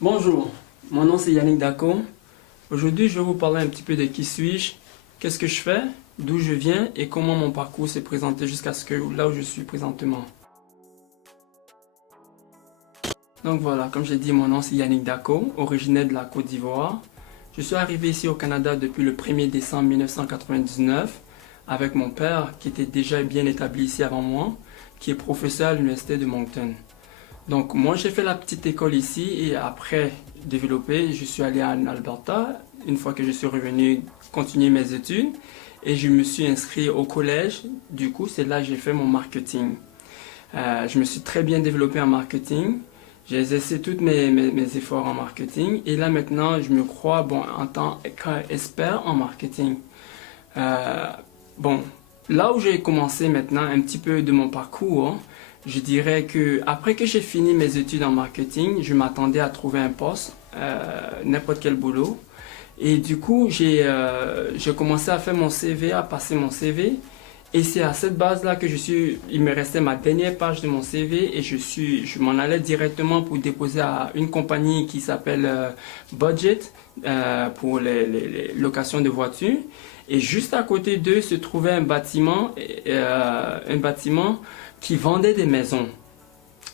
Bonjour, mon nom c'est Yannick Dako. Aujourd'hui, je vais vous parler un petit peu de qui suis-je, qu'est-ce que je fais, d'où je viens et comment mon parcours s'est présenté jusqu'à là où je suis présentement. Donc voilà, comme j'ai dit, mon nom c'est Yannick Dako, originaire de la Côte d'Ivoire. Je suis arrivé ici au Canada depuis le 1er décembre 1999 avec mon père qui était déjà bien établi ici avant moi, qui est professeur à l'université de Moncton. Donc moi j'ai fait la petite école ici et après développer, je suis allé en Alberta. Une fois que je suis revenu continuer mes études et je me suis inscrit au collège. Du coup c'est là que j'ai fait mon marketing. Je me suis très bien développé en marketing. J'ai exercé tous mes efforts en marketing et là maintenant je me crois en tant qu'expert en marketing. Bon, là où j'ai commencé maintenant un petit peu de mon parcours, je dirais que après que j'ai fini mes études en marketing, je m'attendais à trouver un poste, n'importe quel boulot. Et du coup, j'ai commencé à faire mon CV, à passer mon CV. Et c'est à cette base-là que il me restait ma dernière page de mon CV et je m'en allais directement pour déposer à une compagnie qui s'appelle Budget pour les locations de voitures. Et juste à côté d'eux se trouvait un bâtiment qui vendait des maisons.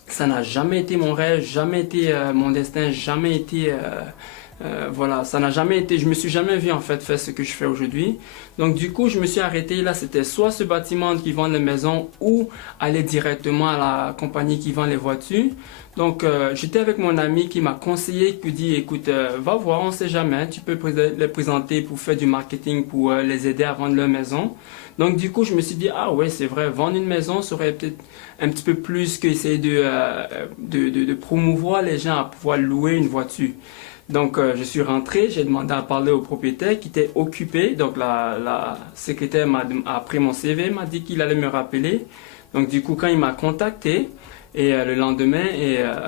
Ça n'a jamais été mon rêve, jamais été mon destin, jamais été voilà, ça n'a jamais été, je me suis jamais vu en fait faire ce que je fais aujourd'hui. Donc du coup, je me suis arrêté là, c'était soit ce bâtiment qui vend les maisons ou aller directement à la compagnie qui vend les voitures. Donc j'étais avec mon ami qui m'a conseillé, qui dit écoute, va voir, on sait jamais, tu peux les présenter pour faire du marketing, pour les aider à vendre leur maison. Donc du coup, je me suis dit ah ouais, c'est vrai, vendre une maison serait peut-être un petit peu plus qu'essayer de promouvoir les gens à pouvoir louer une voiture. Donc je suis rentré, j'ai demandé à parler au propriétaire qui était occupé. Donc la secrétaire a pris mon CV, m'a dit qu'il allait me rappeler. Donc du coup quand il m'a contacté et le lendemain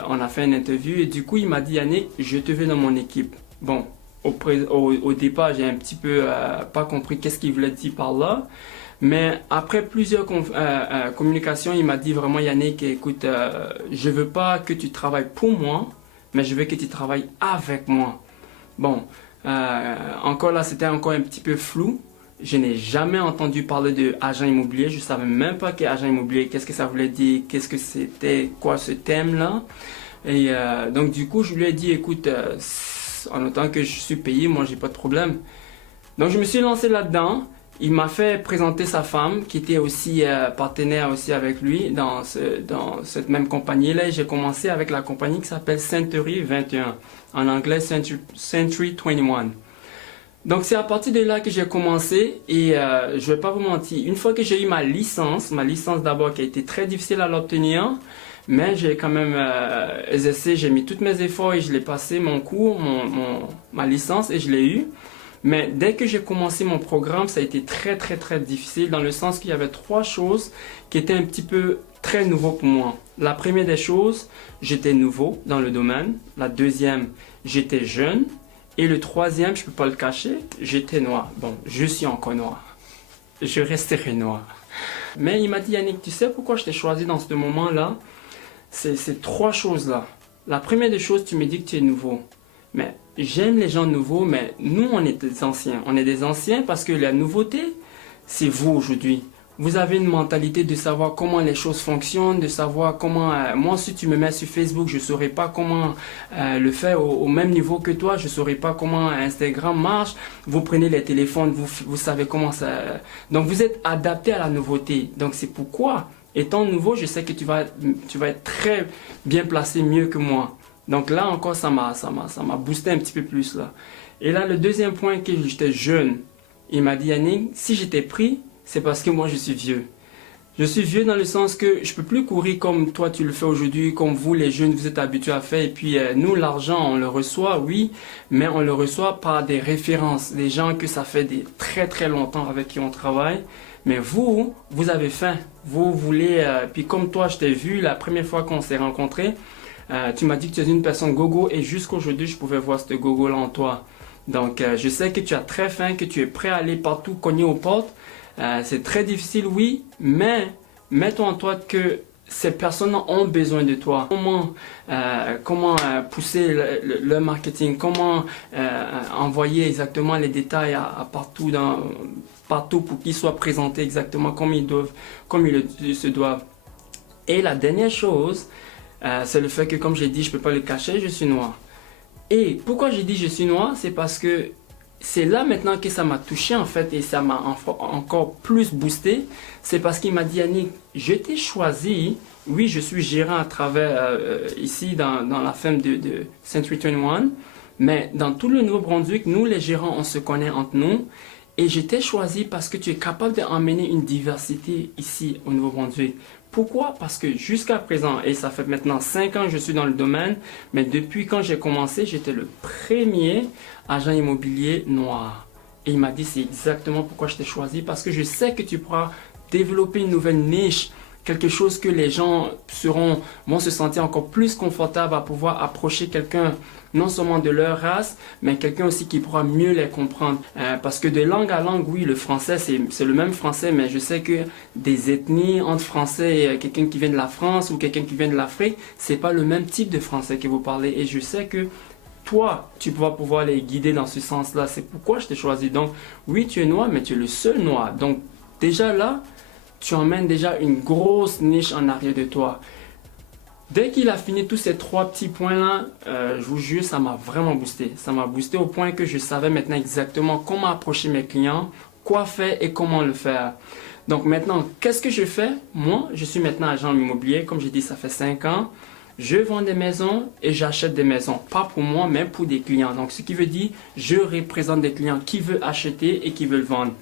on a fait une interview et du coup il m'a dit Yannick, je te veux dans mon équipe. Bon, au départ j'ai un petit peu pas compris qu'est-ce qu'il voulait dire par là. Mais après plusieurs communications, il m'a dit vraiment Yannick, écoute, je veux pas que tu travailles pour moi, mais je veux que tu travailles avec moi. Bon, encore là, c'était encore un petit peu flou. Je n'ai jamais entendu parler de agent immobilier. Je ne savais même pas qu'est agent immobilier, qu'est-ce que ça voulait dire, qu'est-ce que c'était, quoi ce thème-là. Et donc du coup, je lui ai dit, écoute, en autant que je suis payé, moi, j'ai pas de problème. Donc je me suis lancé là-dedans. Il m'a fait présenter sa femme qui était aussi partenaire aussi avec lui dans cette même compagnie-là. J'ai commencé avec la compagnie qui s'appelle Century 21, en anglais Century 21. Donc c'est à partir de là que j'ai commencé et je vais pas vous mentir, une fois que j'ai eu ma licence d'abord qui a été très difficile à l'obtenir, mais j'ai quand même exercé, j'ai mis tous mes efforts et je l'ai passé mon cours, ma licence et je l'ai eu. Mais dès que j'ai commencé mon programme, ça a été très difficile dans le sens qu'il y avait trois choses qui étaient un petit peu très nouveaux pour moi. La première des choses, j'étais nouveau dans le domaine. La deuxième, j'étais jeune. Et le troisième, je ne peux pas le cacher, j'étais noir. Bon, je suis encore noir. Je resterai noir. Mais il m'a dit Yannick, tu sais pourquoi je t'ai choisi dans ce moment-là? C'est ces trois choses-là. La première des choses, tu me dis que tu es nouveau. Mais j'aime les gens nouveaux, mais nous, on est des anciens. On est des anciens parce que la nouveauté, c'est vous aujourd'hui. Vous avez une mentalité de savoir comment les choses fonctionnent, de savoir comment... moi, si tu me mets sur Facebook, je ne saurais pas comment le faire au même niveau que toi. Je ne saurais pas comment Instagram marche. Vous prenez les téléphones, vous savez comment ça... Donc, vous êtes adapté à la nouveauté. Donc, c'est pourquoi, étant nouveau, je sais que tu vas être très bien placé, mieux que moi. Donc là encore, ça m'a boosté un petit peu plus là. Et là, le deuxième point, que j'étais jeune, il m'a dit Yannick, si j'étais pris, c'est parce que moi je suis vieux. Je suis vieux dans le sens que je peux plus courir comme toi tu le fais aujourd'hui, comme vous les jeunes vous êtes habitués à faire. Et puis nous, l'argent, on le reçoit, oui, mais on le reçoit par des références, des gens que ça fait très longtemps avec qui on travaille. Mais vous avez faim, vous voulez, puis comme toi je t'ai vu la première fois qu'on s'est rencontrés, tu m'as dit que tu es une personne gogo et jusqu'aujourd'hui je pouvais voir ce gogo là en toi. Donc je sais que tu as très faim, que tu es prêt à aller partout cogner aux portes. C'est très difficile, oui, mais mets-toi en toi que ces personnes ont besoin de toi. Comment pousser le marketing, comment envoyer exactement les détails à partout pour qu'ils soient présentés exactement comme ils se doivent. Et la dernière chose, c'est le fait que, comme j'ai dit, je ne peux pas le cacher, je suis noir. Et pourquoi j'ai dit je suis noir, c'est parce que c'est là maintenant que ça m'a touché en fait et ça m'a encore plus boosté. C'est parce qu'il m'a dit, Yannick, je t'ai choisi. Oui, je suis gérant à travers ici dans la ferme de Century 21, mais dans tout le Nouveau-Brunswick, nous les gérants, on se connaît entre nous. Et je t'ai choisi parce que tu es capable d'emmener une diversité ici au Nouveau-Brunswick. Pourquoi? Parce que jusqu'à présent, et ça fait maintenant 5 ans que je suis dans le domaine, mais depuis quand j'ai commencé, j'étais le premier agent immobilier noir. Et il m'a dit, c'est exactement pourquoi je t'ai choisi, parce que je sais que tu pourras développer une nouvelle niche, quelque chose que les gens vont se sentir encore plus confortables à pouvoir approcher quelqu'un, non seulement de leur race, mais quelqu'un aussi qui pourra mieux les comprendre. Parce que de langue à langue, oui, le français, c'est le même français, mais je sais que des ethnies entre français et quelqu'un qui vient de la France ou quelqu'un qui vient de l'Afrique, c'est pas le même type de français que vous parlez. Et je sais que toi, tu vas pouvoir les guider dans ce sens-là. C'est pourquoi je t'ai choisi. Donc, oui, tu es noir, mais tu es le seul noir. Donc, déjà là, tu emmènes déjà une grosse niche en arrière de toi. Dès qu'il a fini tous ces 3 petits points-là, je vous jure, ça m'a vraiment boosté. Ça m'a boosté au point que je savais maintenant exactement comment approcher mes clients, quoi faire et comment le faire. Donc maintenant, qu'est-ce que je fais? Moi, je suis maintenant agent immobilier. Comme j'ai dit, ça fait 5 ans. Je vends des maisons et j'achète des maisons. Pas pour moi, mais pour des clients. Donc ce qui veut dire, je représente des clients qui veulent acheter et qui veulent vendre.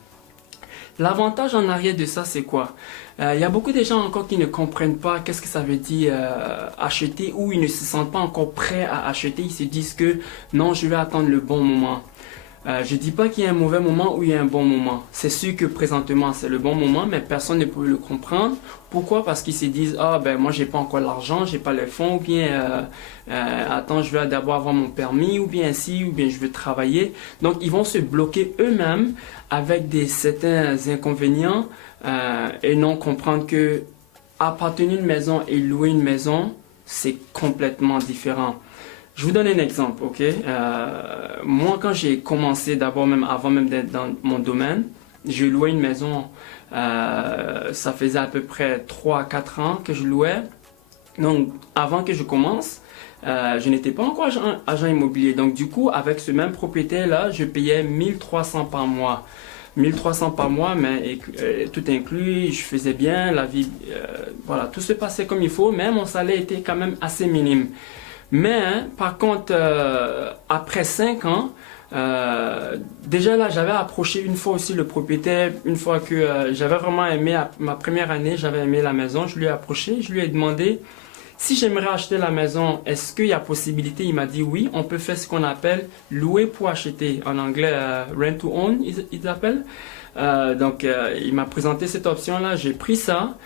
L'avantage en arrière de ça, c'est quoi? Il y a beaucoup de gens encore qui ne comprennent pas qu'est-ce que ça veut dire acheter ou ils ne se sentent pas encore prêts à acheter. Ils se disent que non, je vais attendre le bon moment. Je ne dis pas qu'il y a un mauvais moment ou il y a un bon moment. C'est sûr que présentement c'est le bon moment, mais personne ne peut le comprendre. Pourquoi? Parce qu'ils se disent, ah ben moi j'ai pas encore l'argent, j'ai pas les fonds, ou bien attends, je vais d'abord avoir mon permis, ou bien si, ou bien je veux travailler. Donc ils vont se bloquer eux-mêmes avec certains inconvénients et non comprendre que appartenir une maison et louer une maison, c'est complètement différent. Je vous donne un exemple, ok? Moi, quand j'ai commencé, d'abord même avant même d'être dans mon domaine, j'ai loué une maison, ça faisait à peu près 3 à 4 ans que je louais. Donc, avant que je commence, je n'étais pas encore agent immobilier. Donc, du coup, avec ce même propriétaire-là, je payais 1300 par mois. 1300 par mois, mais tout inclus, je faisais bien, la vie, voilà, tout se passait comme il faut, mais mon salaire était quand même assez minime. Mais par contre, après 5 ans, déjà là, j'avais approché une fois aussi le propriétaire, une fois que j'avais vraiment aimé, ma première année, j'avais aimé la maison, je lui ai approché, je lui ai demandé si j'aimerais acheter la maison, est-ce qu'il y a possibilité? Il m'a dit oui, on peut faire ce qu'on appelle louer pour acheter, en anglais rent to own, ils appellent. Donc, il m'a présenté cette option-là, j'ai pris ça.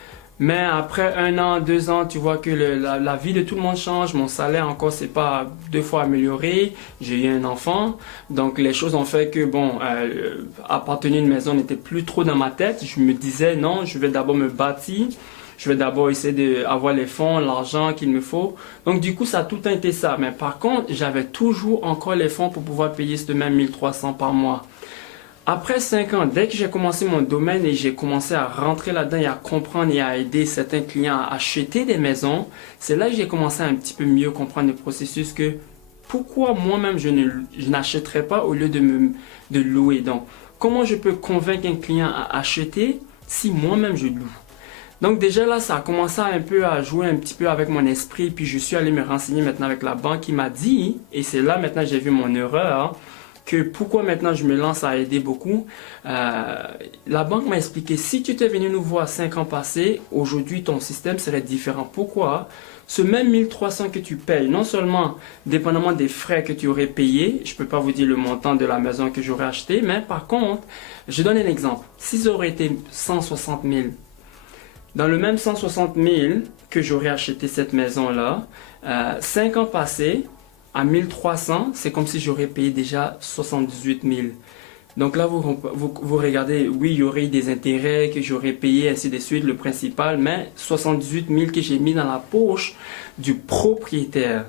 Mais après 1 an, 2 ans, tu vois que la vie de tout le monde change. Mon salaire encore, c'est pas 2 fois amélioré. J'ai eu un enfant. Donc les choses ont fait que, bon, appartenir à une maison n'était plus trop dans ma tête. Je me disais, non, je vais d'abord me bâtir. Je vais d'abord essayer d'avoir les fonds, l'argent qu'il me faut. Donc du coup, ça a tout été ça. Mais par contre, j'avais toujours encore les fonds pour pouvoir payer ce même 1300 par mois. Après 5 ans, dès que j'ai commencé mon domaine et j'ai commencé à rentrer là-dedans et à comprendre et à aider certains clients à acheter des maisons, c'est là que j'ai commencé à un petit peu mieux comprendre le processus que pourquoi moi-même je n'achèterais pas au lieu de louer. Donc, comment je peux convaincre un client à acheter si moi-même je loue? Donc déjà là, ça a commencé un peu à jouer un petit peu avec mon esprit, puis je suis allé me renseigner maintenant avec la banque qui m'a dit, et c'est là maintenant que j'ai vu mon erreur, que pourquoi maintenant je me lance à aider beaucoup. La banque m'a expliqué, si tu t'es venu nous voir 5 ans passés, aujourd'hui ton système serait différent. Pourquoi? Ce même 1300 que tu payes, non seulement dépendamment des frais que tu aurais payés, je ne peux pas vous dire le montant de la maison que j'aurais acheté, mais par contre, je donne un exemple. Si ça aurait été 160 000, dans le même 160 000 que j'aurais acheté cette maison-là, 5 ans passés, à 1300, c'est comme si j'aurais payé déjà 78 000. Donc là, vous regardez, oui, il y aurait des intérêts que j'aurais payé, ainsi de suite, le principal, mais 78 000 que j'ai mis dans la poche du propriétaire.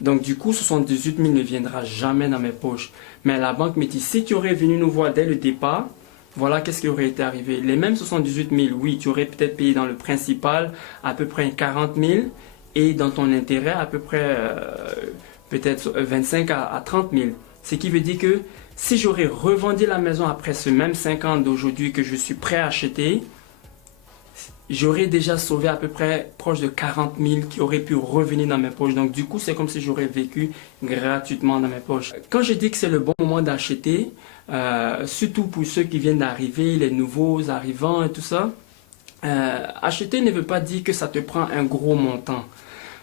Donc du coup, 78 000 ne viendra jamais dans mes poches. Mais la banque me dit, si tu aurais venu nous voir dès le départ, voilà qu'est-ce qui aurait été arrivé. Les mêmes 78 000, oui, tu aurais peut-être payé dans le principal à peu près 40 000 et dans ton intérêt à peu près peut-être 25 à 30 000. Ce qui veut dire que si j'aurais revendu la maison après ce même 5 ans d'aujourd'hui que je suis prêt à acheter, j'aurais déjà sauvé à peu près proche de 40 000 qui auraient pu revenir dans mes poches. Donc du coup, c'est comme si j'aurais vécu gratuitement dans mes poches. Quand je dis que c'est le bon moment d'acheter, surtout pour ceux qui viennent d'arriver, les nouveaux arrivants et tout ça, acheter ne veut pas dire que ça te prend un gros montant.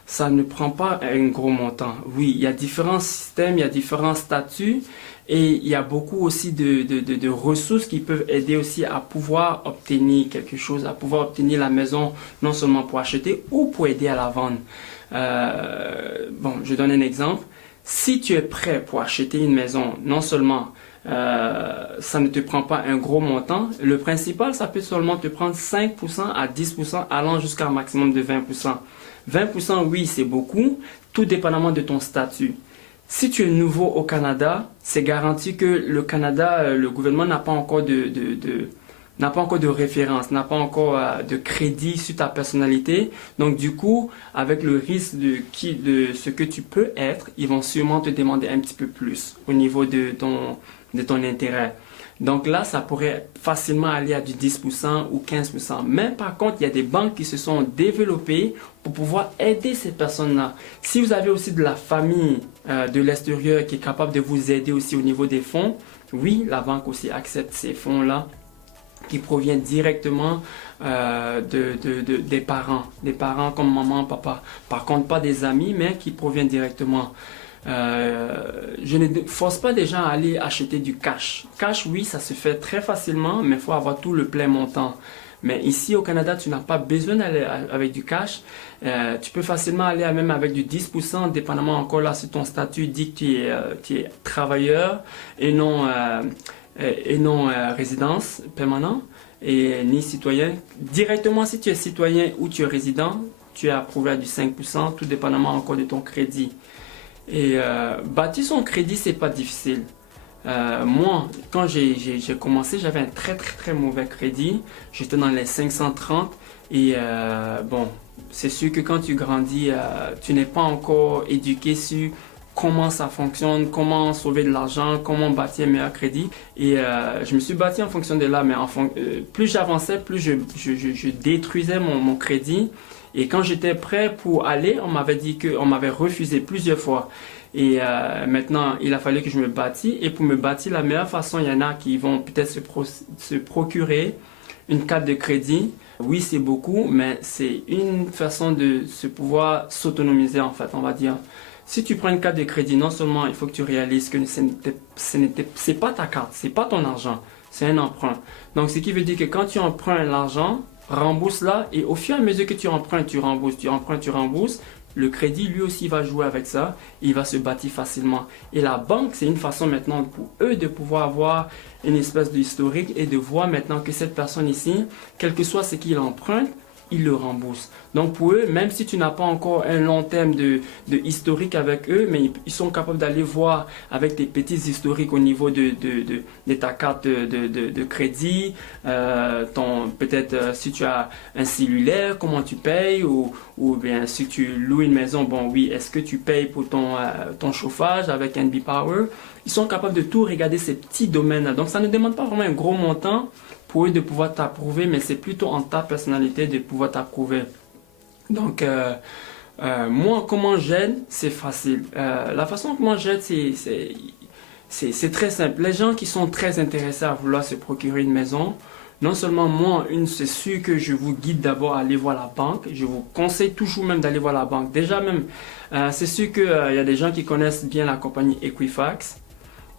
Ça ne prend pas un gros montant. Oui, il y a différents systèmes, il y a différents statuts et il y a beaucoup aussi de ressources qui peuvent aider aussi à pouvoir obtenir quelque chose, à pouvoir obtenir la maison non seulement pour acheter ou pour aider à la vendre. Bon, je donne un exemple. Si tu es prêt pour acheter une maison, non seulement ça ne te prend pas un gros montant, le principal, ça peut seulement te prendre 5% à 10%, allant jusqu'à un maximum de 20%. 20%, oui, c'est beaucoup, tout dépendamment de ton statut. Si tu es nouveau au Canada, c'est garanti que le Canada, le gouvernement n'a pas encore n'a pas encore de référence, n'a pas encore de crédit sur ta personnalité. Donc du coup, avec le risque de ce que tu peux être, ils vont sûrement te demander un petit peu plus au niveau de ton intérêt. Donc là, ça pourrait facilement aller à du 10% ou 15%. Mais par contre, il y a des banques qui se sont développées pour pouvoir aider ces personnes-là. Si vous avez aussi de la famille de l'extérieur qui est capable de vous aider aussi au niveau des fonds, oui, la banque aussi accepte ces fonds-là qui proviennent directement des parents comme maman, papa. Par contre, pas des amis, mais qui proviennent directement. Je ne force pas des gens à aller acheter du cash. Cash, oui, ça se fait très facilement, mais il faut avoir tout le plein montant. Mais ici au Canada, tu n'as pas besoin d'aller avec du cash. Tu peux facilement aller même avec du 10%, dépendamment encore là si ton statut dit que tu es travailleur et non résidence permanent et ni citoyen. Directement, si tu es citoyen ou tu es résident, tu es approuvé à du 5%, tout dépendamment encore de ton crédit. Et bâtir son crédit, c'est pas difficile. Moi, quand j'ai commencé, j'avais un très mauvais crédit. J'étais dans les 530 et bon, c'est sûr que quand tu grandis, tu n'es pas encore éduqué sur comment ça fonctionne, comment sauver de l'argent, comment bâtir un meilleur crédit. Et je me suis bâti en fonction de là, mais plus j'avançais, plus je détruisais mon crédit. Et quand j'étais prêt pour aller, on m'avait dit on m'avait refusé plusieurs fois. Et maintenant, il a fallu que je me bâtisse. Et pour me bâtir, la meilleure façon, il y en a qui vont peut-être se procurer une carte de crédit. Oui, c'est beaucoup, mais c'est une façon de se pouvoir s'autonomiser, en fait, on va dire. Si tu prends une carte de crédit, non seulement il faut que tu réalises que c'est pas ta carte, c'est pas ton argent, c'est un emprunt. Donc, ce qui veut dire que quand tu empruntes l'argent, rembourse-la et au fur et à mesure que tu empruntes, tu rembourses, tu empruntes, tu rembourses. Le crédit, lui aussi, va jouer avec ça. Il va se bâtir facilement. Et la banque, c'est une façon maintenant pour eux de pouvoir avoir une espèce d'historique et de voir maintenant que cette personne ici, quel que soit ce qu'il emprunte, il le rembourse. Donc pour eux, même si tu n'as pas encore un long terme de historique avec eux, mais ils sont capables d'aller voir avec tes petits historiques au niveau de ta carte de crédit, peut-être si tu as un cellulaire, comment tu payes, ou bien si tu loues une maison, bon oui, est-ce que tu payes pour ton chauffage avec NB Power? Ils sont capables de tout regarder ces petits domaines-là. Donc ça ne demande pas vraiment un gros montant pour eux de pouvoir t'approuver, mais c'est plutôt en ta personnalité de pouvoir t'approuver. Donc, moi, comment j'aide, c'est facile. La façon comment j'aide, c'est très simple. Les gens qui sont très intéressés à vouloir se procurer une maison, non seulement moi, c'est sûr que je vous guide d'abord à aller voir la banque. Je vous conseille toujours même d'aller voir la banque. Déjà même, c'est sûr qu'il y a des gens qui connaissent bien la compagnie Equifax.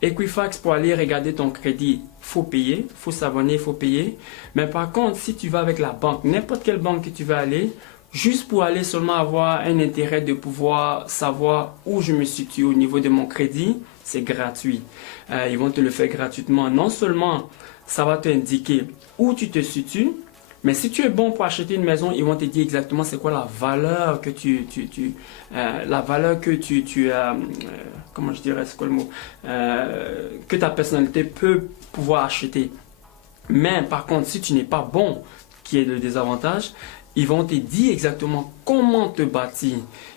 Equifax, pour aller regarder ton crédit, faut payer, faut s'abonner, faut payer. Mais par contre, si tu vas avec la banque, n'importe quelle banque que tu vas aller, juste pour aller seulement avoir un intérêt de pouvoir savoir où je me situe au niveau de mon crédit, c'est gratuit. Ils vont te le faire gratuitement. Non seulement ça va t'indiquer où tu te situes, mais si tu es bon pour acheter une maison, ils vont te dire exactement c'est quoi la valeur que comment je dirais, c'est quoi le mot, que ta personnalité peut pouvoir acheter. Mais par contre, si tu n'es pas bon, qui est le désavantage, ils vont te dire exactement comment te bâtir.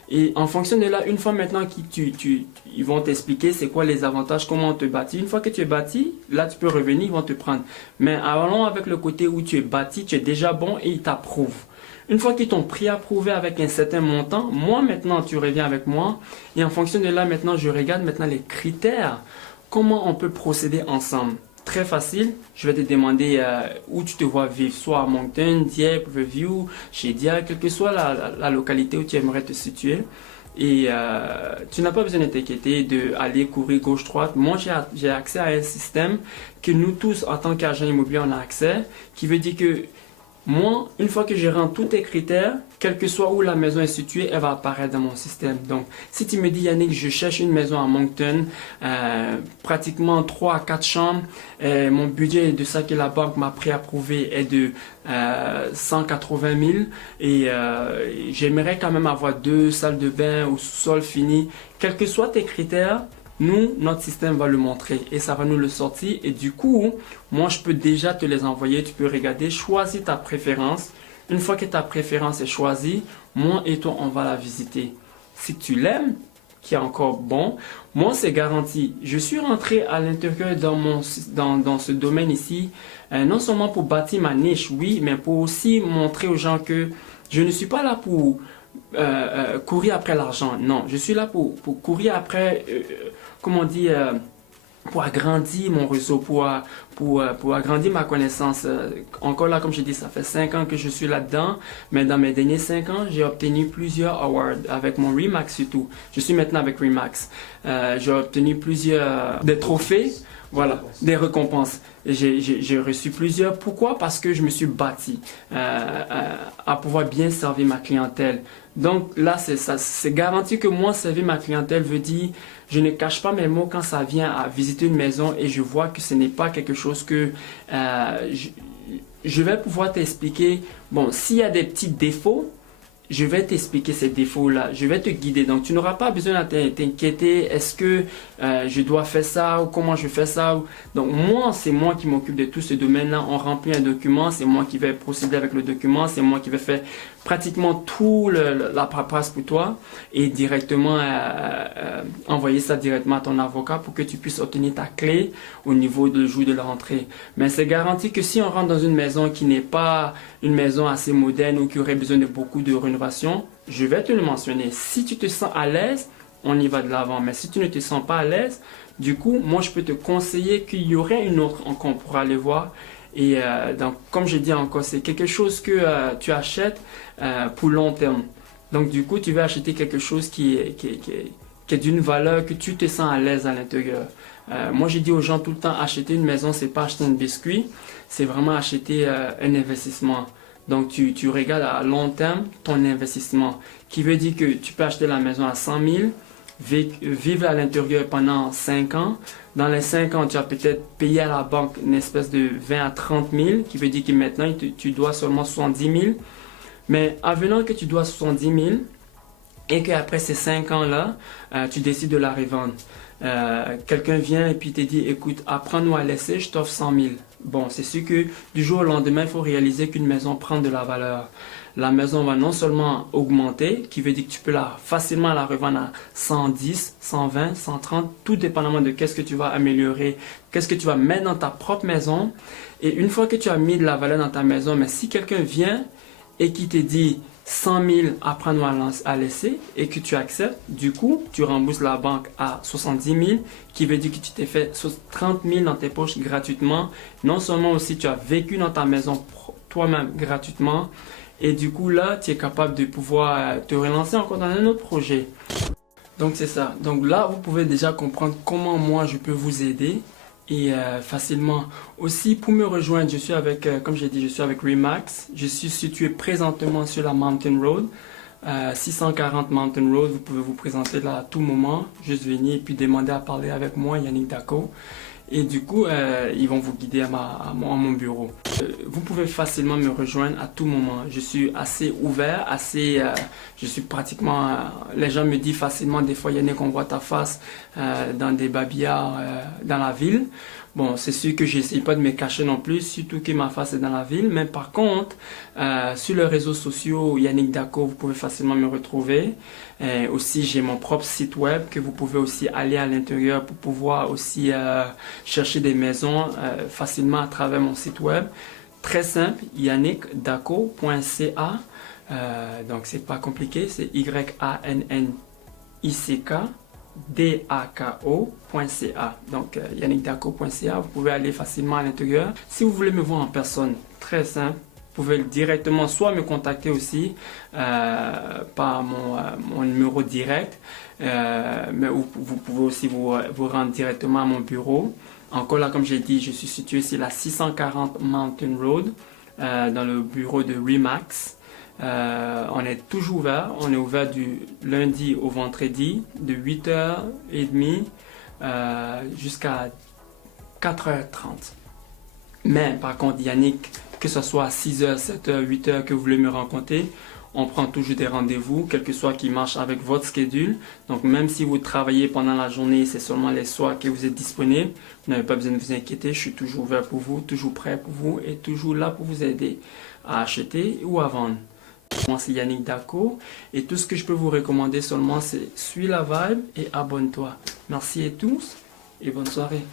Et en fonction de là, une fois maintenant ils vont t'expliquer c'est quoi les avantages, comment te bâtir. Une fois que tu es bâti, là tu peux revenir, ils vont te prendre. Mais allons avec le côté où tu es bâti, tu es déjà bon et ils t'approuvent. Une fois qu'ils t'ont approuvé avec un certain montant, moi maintenant tu reviens avec moi et en fonction de là maintenant je regarde maintenant les critères, comment on peut procéder ensemble. Très facile, je vais te demander où tu te vois vivre, soit à Moncton, Dieppe, Review, chez Dia, quelle que soit la localité où tu aimerais te situer. Et tu n'as pas besoin de t'inquiéter d'aller courir gauche-droite. Moi, j'ai accès à un système que nous tous, en tant qu'agents immobiliers, on a accès, qui veut dire que moi, une fois que je rentre tous tes critères, quel que soit où la maison est située, elle va apparaître dans mon système. Donc, si tu me dis, Yannick, je cherche une maison à Moncton, pratiquement 3 à 4 chambres, mon budget de ça que la banque m'a préapprouvé est de 180 000 et j'aimerais quand même avoir 2 salles de bain au sous-sol fini. Quels que soient tes critères, notre système va le montrer et ça va nous le sortir et du coup, moi je peux déjà te les envoyer, tu peux regarder, choisis ta préférence. Une fois que ta préférence est choisie, moi et toi on va la visiter. Si tu l'aimes, qui est encore bon, moi c'est garanti. Je suis rentré à l'intérieur dans ce domaine ici, non seulement pour bâtir ma niche, oui, mais pour aussi montrer aux gens que je ne suis pas là pour courir après l'argent. Non, je suis là pour courir après, comment on dit, pour agrandir mon réseau, pour agrandir ma connaissance. Encore là, comme je dis, ça fait 5 ans que je suis là-dedans, mais dans mes derniers 5 ans, j'ai obtenu plusieurs awards avec mon Remax surtout. Je suis maintenant avec Remax. J'ai obtenu plusieurs des trophées. Voilà, des récompenses. J'ai reçu plusieurs. Pourquoi? Parce que je me suis bâti à pouvoir bien servir ma clientèle. Donc là, c'est garanti que moi, servir ma clientèle veut dire, je ne cache pas mes mots quand ça vient à visiter une maison et je vois que ce n'est pas quelque chose que je vais pouvoir t'expliquer. Bon, s'il y a des petits défauts, je vais t'expliquer ces défauts-là, je vais te guider. Donc, tu n'auras pas besoin de t'inquiéter, est-ce que je dois faire ça ou comment je fais ça. Donc, moi, c'est moi qui m'occupe de tout ce domaine-là. On remplit un document, c'est moi qui vais procéder avec le document, c'est moi qui vais faire pratiquement tout la paperasse pour toi et directement envoyer ça directement à ton avocat pour que tu puisses obtenir ta clé au niveau du jour de la rentrée. Mais c'est garanti que si on rentre dans une maison qui n'est pas une maison assez moderne ou qui aurait besoin de beaucoup de rénovation, je vais te le mentionner. Si tu te sens à l'aise, on y va de l'avant. Mais si tu ne te sens pas à l'aise, du coup, moi je peux te conseiller qu'il y aurait une autre qu'on pourra aller voir. Et donc, comme je dis encore, c'est quelque chose que tu achètes pour long terme. Donc, du coup, tu vas acheter quelque chose qui est d'une valeur que tu te sens à l'aise à l'intérieur. Moi, je dis aux gens tout le temps, acheter une maison, c'est pas acheter un biscuit, c'est vraiment acheter un investissement. Donc, tu regardes à long terme ton investissement, qui veut dire que tu peux acheter la maison à 100 000, vivre à l'intérieur pendant 5 ans. Dans les 5 ans, tu as peut-être payé à la banque une espèce de 20 à 30 000, qui veut dire que maintenant, tu dois seulement 70 000. Mais avenant que tu dois 70 000 et qu'après ces 5 ans-là, tu décides de la revendre. Quelqu'un vient et puis te dit, écoute, apprends-nous à laisser, je t'offre 100 000. Bon, c'est sûr que du jour au lendemain, il faut réaliser qu'une maison prend de la valeur. La maison va non seulement augmenter, qui veut dire que tu peux facilement la revendre à 110, 120, 130, tout dépendamment de qu'est-ce que tu vas améliorer, qu'est-ce que tu vas mettre dans ta propre maison. Et une fois que tu as mis de la valeur dans ta maison, mais si quelqu'un vient et qui te dit 100 000 apprends-nous à laisser et que tu acceptes, du coup, tu rembourses la banque à 70 000, qui veut dire que tu t'es fait 30 000 dans tes poches gratuitement. Non seulement aussi tu as vécu dans ta maison toi-même gratuitement, et du coup là, tu es capable de pouvoir te relancer encore dans un autre projet. Donc c'est ça. Donc là, vous pouvez déjà comprendre comment moi je peux vous aider et facilement. Aussi, pour me rejoindre, je suis avec, comme j'ai dit, je suis avec Remax. Je suis situé présentement sur la Mountain Road, 640 Mountain Road. Vous pouvez vous présenter là à tout moment, juste venir et puis demander à parler avec moi, Yannick Daco. Et du coup, ils vont vous guider à mon bureau. Vous pouvez facilement me rejoindre à tout moment. Je suis assez ouvert, je suis pratiquement... les gens me disent facilement, des fois, Yannick, on voit ta face dans des babillards dans la ville. Bon, c'est sûr que j'essaie pas de me cacher non plus, surtout que ma face est dans la ville. Mais par contre, sur les réseaux sociaux, Yannick Daco, vous pouvez facilement me retrouver. Aussi, j'ai mon propre site web que vous pouvez aussi aller à l'intérieur pour pouvoir aussi chercher des maisons facilement à travers mon site web. Très simple, yannickdaco.ca. Donc, c'est pas compliqué, c'est YANNICK. dako.ca. Donc yannickdaco.ca, vous pouvez aller facilement à l'intérieur. Si vous voulez me voir en personne, très simple, vous pouvez directement soit me contacter aussi par mon numéro direct, mais vous pouvez aussi vous rendre directement à mon bureau. Encore là, comme j'ai dit, je suis situé sur la 640 Mountain Road, dans le bureau de Remax. On est toujours ouvert, on est ouvert du lundi au vendredi de 8h30 jusqu'à 4h30. Mais par contre, Yannick, que ce soit à 6h, 7h, 8h que vous voulez me rencontrer, on prend toujours des rendez-vous, quel que soit qui marche avec votre schedule. Donc même si vous travaillez pendant la journée, c'est seulement les soirs que vous êtes disponible, vous n'avez pas besoin de vous inquiéter, je suis toujours ouvert pour vous, toujours prêt pour vous et toujours là pour vous aider à acheter ou à vendre. Moi c'est Yannick Daco et tout ce que je peux vous recommander seulement c'est suis la vibe et abonne-toi. Merci à tous et bonne soirée.